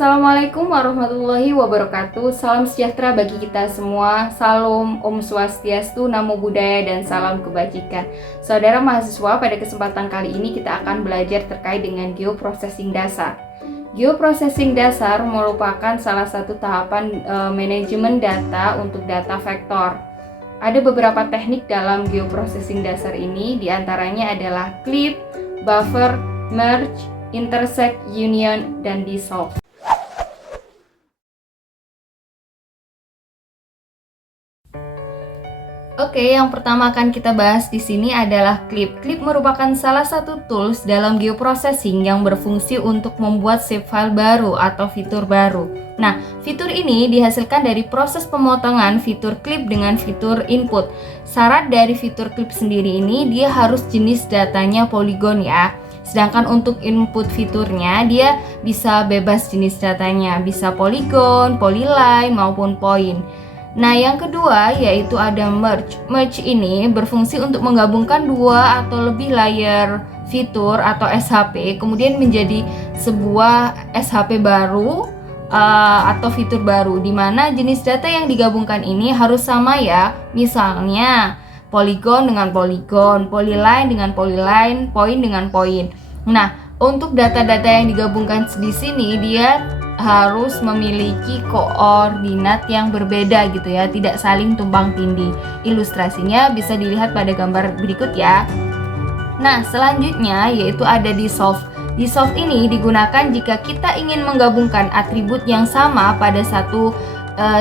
Assalamualaikum warahmatullahi wabarakatuh. Salam sejahtera bagi kita semua. Salam Om Swastiastu, Namo Buddhaya, dan salam kebajikan. Saudara mahasiswa, pada kesempatan kali ini kita akan belajar terkait dengan geoprocessing dasar. Geoprocessing dasar merupakan salah satu tahapan manajemen data untuk data vektor. Ada beberapa teknik dalam geoprocessing dasar ini, diantaranya adalah clip, buffer, merge, intersect, union, dan dissolve. Oke, yang pertama akan kita bahas di sini adalah clip. Clip merupakan salah satu tools dalam geoprocessing yang berfungsi untuk membuat shapefile baru atau fitur baru. Nah, fitur ini dihasilkan dari proses pemotongan fitur clip dengan fitur input. Syarat dari fitur clip sendiri ini, dia harus jenis datanya polygon ya. Sedangkan untuk input fiturnya, dia bisa bebas jenis datanya, bisa polygon, polyline, maupun point. Nah, yang kedua yaitu ada merge. Merge ini berfungsi untuk menggabungkan dua atau lebih layer fitur atau SHP, kemudian menjadi sebuah SHP baru atau fitur baru, di mana jenis data yang digabungkan ini harus sama ya. Misalnya polygon dengan polygon, polyline dengan polyline, point dengan point. Nah, untuk data-data yang digabungkan di sini dia harus memiliki koordinat yang berbeda gitu ya, tidak saling tumpang tindih. Ilustrasinya bisa dilihat pada gambar berikut ya. Nah, selanjutnya yaitu ada dissolve. Dissolve ini digunakan jika kita ingin menggabungkan atribut yang sama pada satu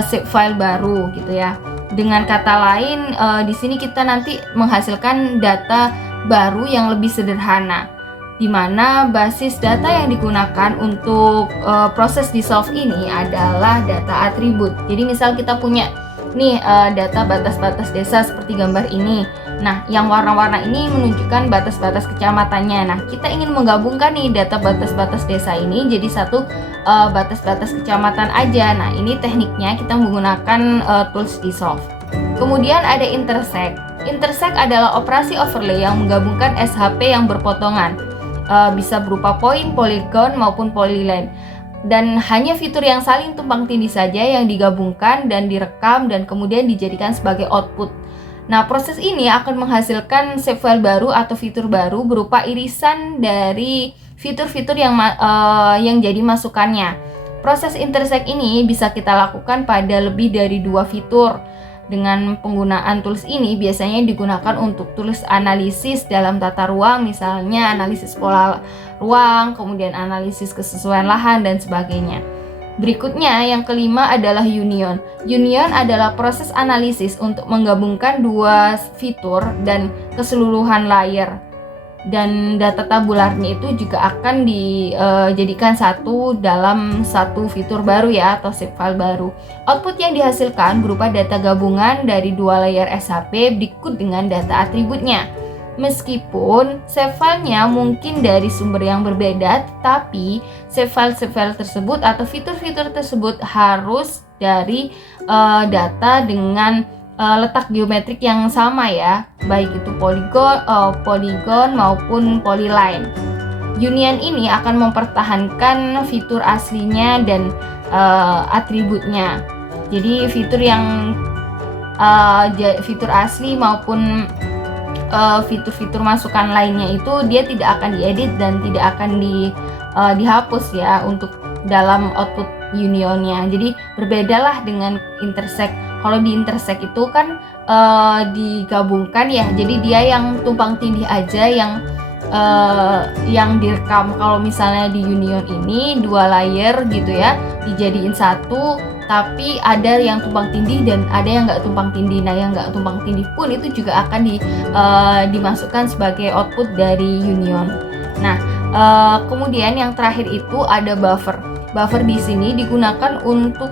shapefile baru gitu ya. Dengan kata lain, di sini kita nanti menghasilkan data baru yang lebih sederhana, di mana basis data yang digunakan untuk proses dissolve ini adalah data atribut. Jadi misal kita punya nih data batas-batas desa seperti gambar ini. Nah, yang warna-warna ini menunjukkan batas-batas kecamatannya. Nah, kita ingin menggabungkan nih data batas-batas desa ini jadi satu batas-batas kecamatan aja. Nah, ini tekniknya kita menggunakan tools dissolve. Kemudian ada intersect. Intersect adalah operasi overlay yang menggabungkan SHP yang berpotongan. Bisa berupa point, polygon, maupun polyline. Dan hanya fitur yang saling tumpang tindih saja yang digabungkan dan direkam dan kemudian dijadikan sebagai output. Nah, proses ini akan menghasilkan shapefile baru atau fitur baru berupa irisan dari fitur-fitur yang jadi masukannya. Proses intersect ini bisa kita lakukan pada lebih dari 2 fitur. Dengan penggunaan tools ini biasanya digunakan untuk tools analisis dalam tata ruang, misalnya analisis pola ruang, kemudian analisis kesesuaian lahan, dan sebagainya. Berikutnya, yang kelima adalah union. Union adalah proses analisis untuk menggabungkan dua fitur dan keseluruhan layer. Dan data tabularnya itu juga akan dijadikan satu dalam satu fitur baru ya, atau shapefile baru. Output yang dihasilkan berupa data gabungan dari dua layer SHP berikut dengan data atributnya. Meskipun shapefile-nya mungkin dari sumber yang berbeda, tetapi shapefile tersebut atau fitur-fitur tersebut harus dari data dengan letak geometrik yang sama ya, baik itu polygon maupun polyline. Union ini akan mempertahankan fitur aslinya dan atributnya. Jadi fitur asli maupun fitur-fitur masukan lainnya itu dia tidak akan diedit dan tidak akan dihapus ya untuk dalam output unionnya. Jadi berbedalah dengan intersect. Kalau di intersect itu kan digabungkan ya, jadi dia yang tumpang tindih aja yang direkam. Kalau misalnya di union ini 2 layer gitu ya, dijadiin satu, tapi ada yang tumpang tindih dan ada yang nggak tumpang tindih. Nah, yang nggak tumpang tindih pun itu juga akan dimasukkan sebagai output dari union. Nah, kemudian yang terakhir itu ada buffer. Buffer di sini digunakan untuk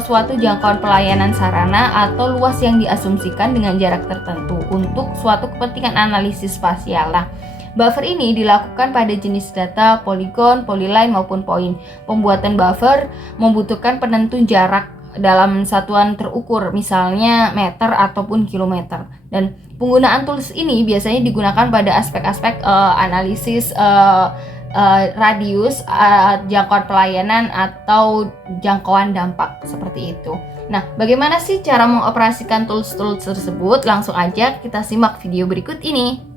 suatu jangkauan pelayanan sarana atau luas yang diasumsikan dengan jarak tertentu untuk suatu kepentingan analisis spasial. Nah, buffer ini dilakukan pada jenis data polygon, polyline, maupun point. Pembuatan buffer membutuhkan penentu jarak dalam satuan terukur, misalnya meter ataupun kilometer. Dan penggunaan tools ini biasanya digunakan pada aspek-aspek analisis radius jangkauan pelayanan atau jangkauan dampak seperti itu. Nah, bagaimana sih cara mengoperasikan tools-tools tersebut? Langsung aja kita simak video berikut ini.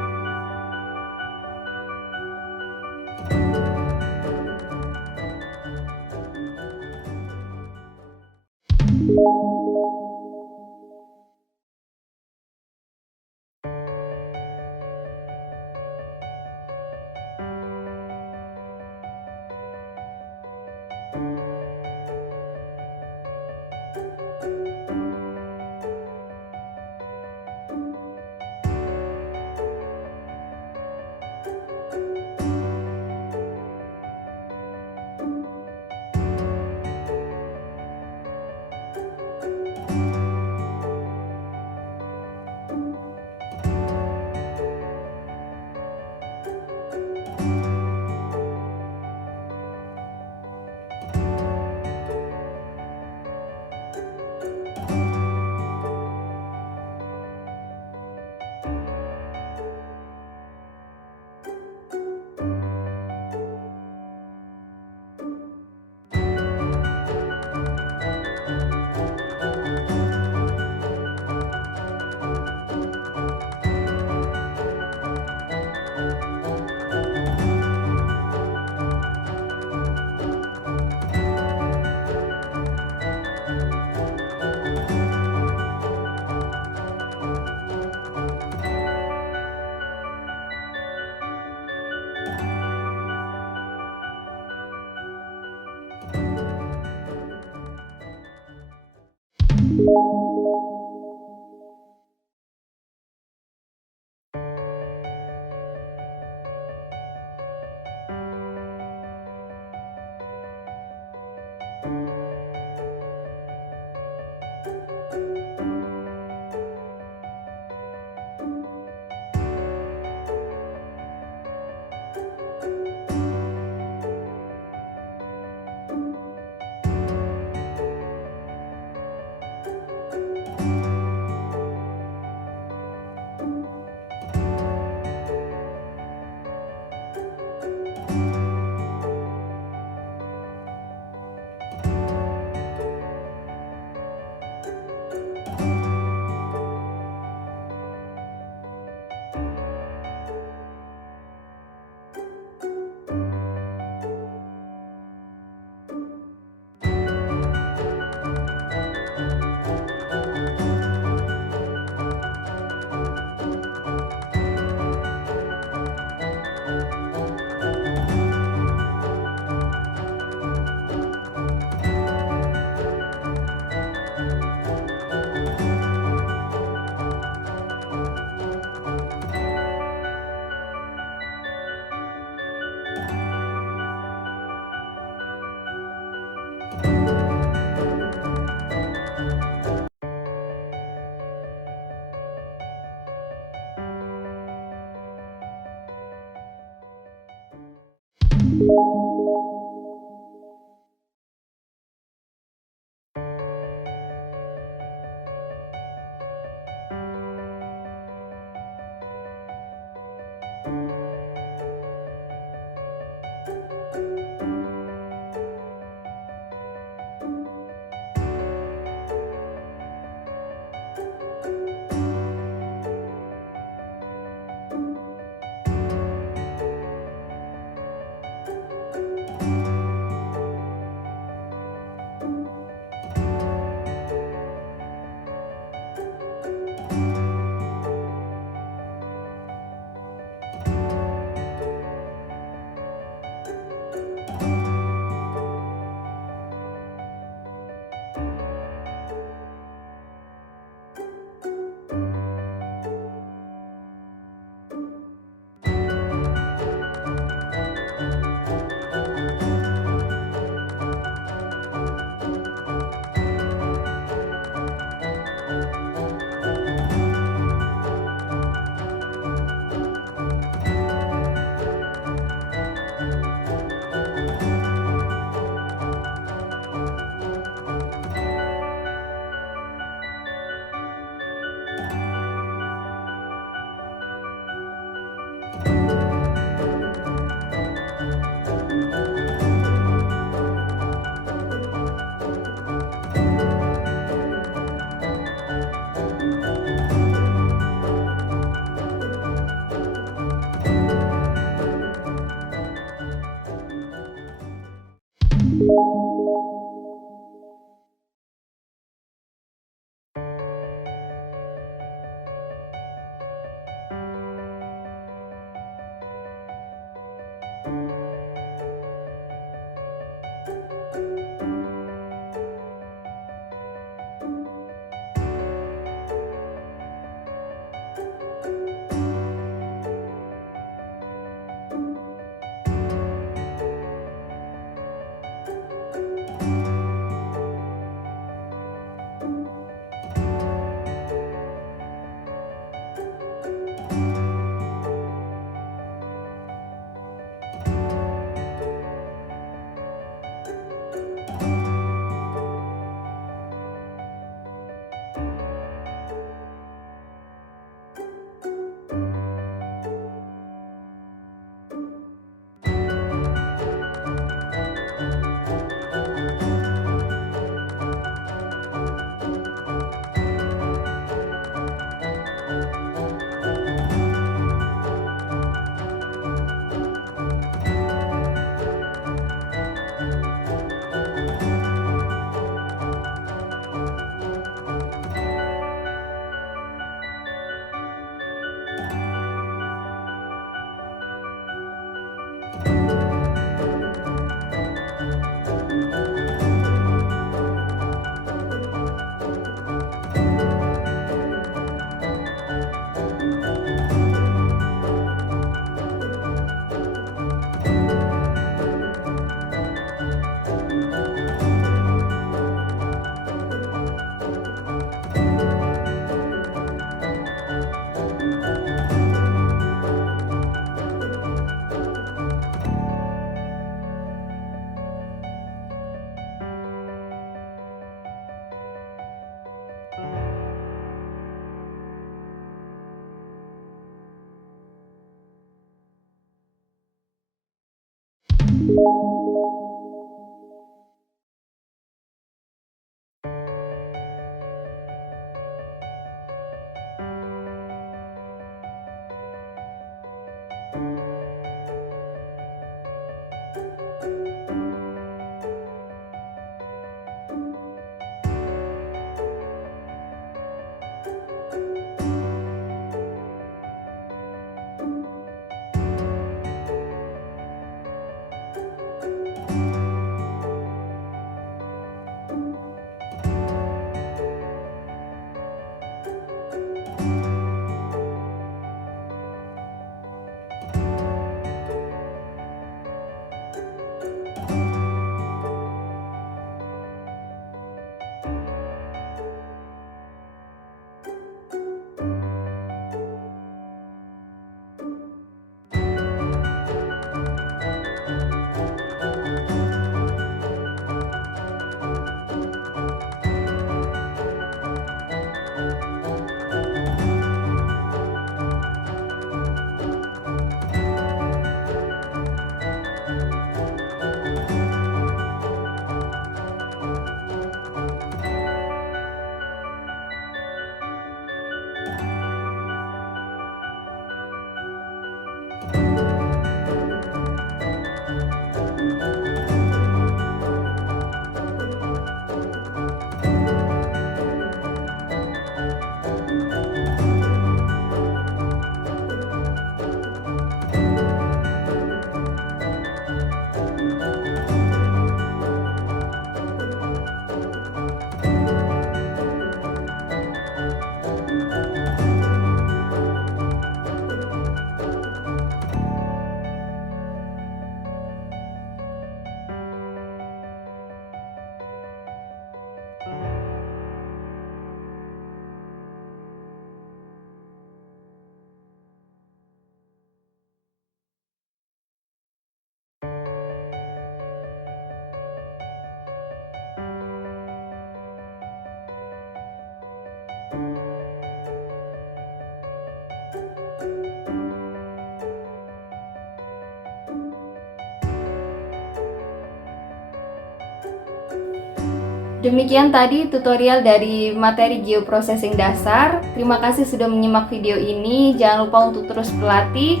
Demikian tadi tutorial dari materi geoprocessing dasar. Terima kasih sudah menyimak video ini. Jangan lupa untuk terus berlatih.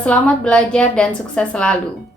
Selamat belajar dan sukses selalu.